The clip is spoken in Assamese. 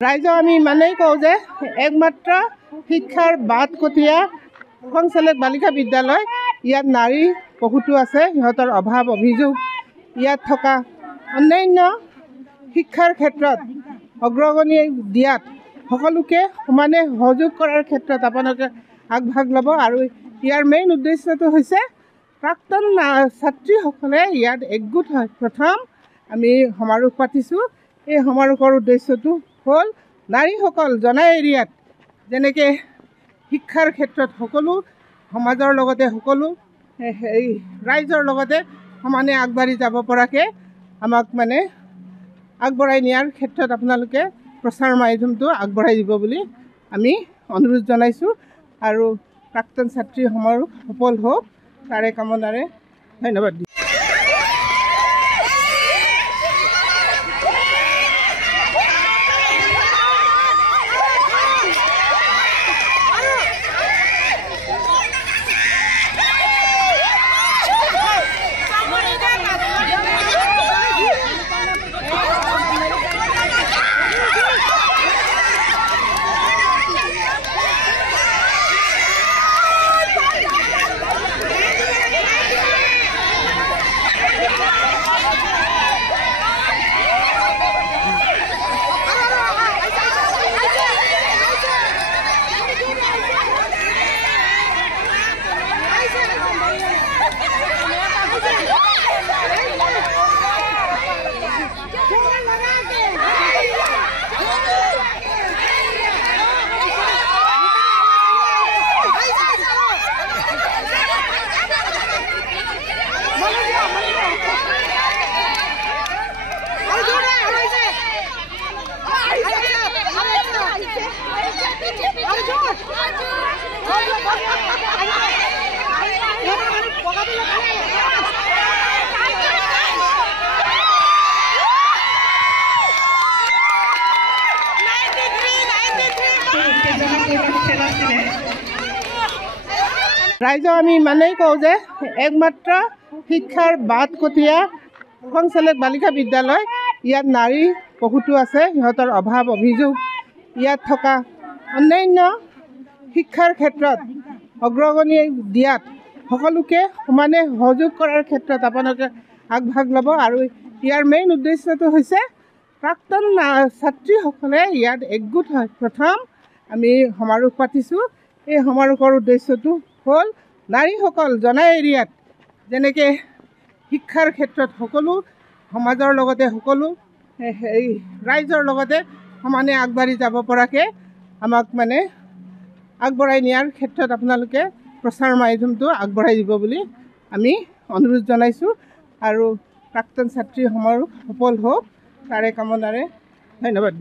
ৰাইজক আমি ইমানেই কওঁ যে একমাত্ৰ শিক্ষাৰ বাটকটীয়া সংচালক বালিকা বিদ্যালয় ইয়াত নাৰী বহুতো আছে, সিহঁতৰ অভাৱ অভিযোগ ইয়াত থকা অন্যান্য শিক্ষাৰ ক্ষেত্ৰত অগ্ৰগণি দিয়াত সকলোকে সমানে সহযোগ কৰাৰ ক্ষেত্ৰত আপোনালোকে আগভাগ ল'ব। আৰু ইয়াৰ মেইন উদ্দেশ্যটো হৈছে প্ৰাক্তন ছাত্ৰীসকলে ইয়াত একগোট হয়। প্ৰথম আমি সমাৰোহ পাতিছোঁ। এই সমাৰোহৰ উদ্দেশ্যটো হ'ল নাৰীসকল জনা এৰিয়াত যেনেকৈ শিক্ষাৰ ক্ষেত্ৰত সকলো সমাজৰ লগতে সকলো ৰাইজৰ লগতে সমানে আগবাঢ়ি যাব পৰাকৈ আমাক আগবঢ়াই নিয়াৰ ক্ষেত্ৰত আপোনালোকে প্ৰচাৰ মাধ্যমটো আগবঢ়াই দিব বুলি আমি অনুৰোধ জনাইছোঁ। আৰু প্ৰাক্তন ছাত্ৰী সমাৰোহ সফল হওক তাৰে কামনাৰে ধন্যবাদ দিছোঁ। ৰাইজক আমি ইমানেই কওঁ যে একমাত্ৰ শিক্ষাৰ বাটকটীয়া সংচালক বালিকা বিদ্যালয় ইয়াত নাৰী বহুতো আছে, সিহঁতৰ অভাৱ অভিযোগ ইয়াত থকা অন্যান্য শিক্ষাৰ ক্ষেত্ৰত অগ্ৰগণি দিয়াত সকলোকে সমানে সহযোগ কৰাৰ ক্ষেত্ৰত আপোনালোকে আগভাগ ল'ব। আৰু ইয়াৰ মেইন উদ্দেশ্যটো হৈছে প্ৰাক্তন ছাত্ৰীসকলে ইয়াত একগোট হয়। প্ৰথম আমি সমাৰোহ পাতিছোঁ। এই সমাৰোহৰ উদ্দেশ্যটো হ'ল নাৰীসকল জনা এৰিয়াত যেনেকৈ শিক্ষাৰ ক্ষেত্ৰত সকলো সমাজৰ লগতে সকলো ৰাইজৰ লগতে সমানে আগবাঢ়ি যাব পৰাকৈ আমাক আগবঢ়াই নিয়াৰ ক্ষেত্ৰত আপোনালোকে প্ৰচাৰ মাধ্যমটো আগবঢ়াই দিব বুলি আমি অনুৰোধ জনাইছোঁ। আৰু প্ৰাক্তন ছাত্ৰী সমাৰোহ সফল হওক তাৰে কামনাৰে ধন্যবাদ দিছোঁ।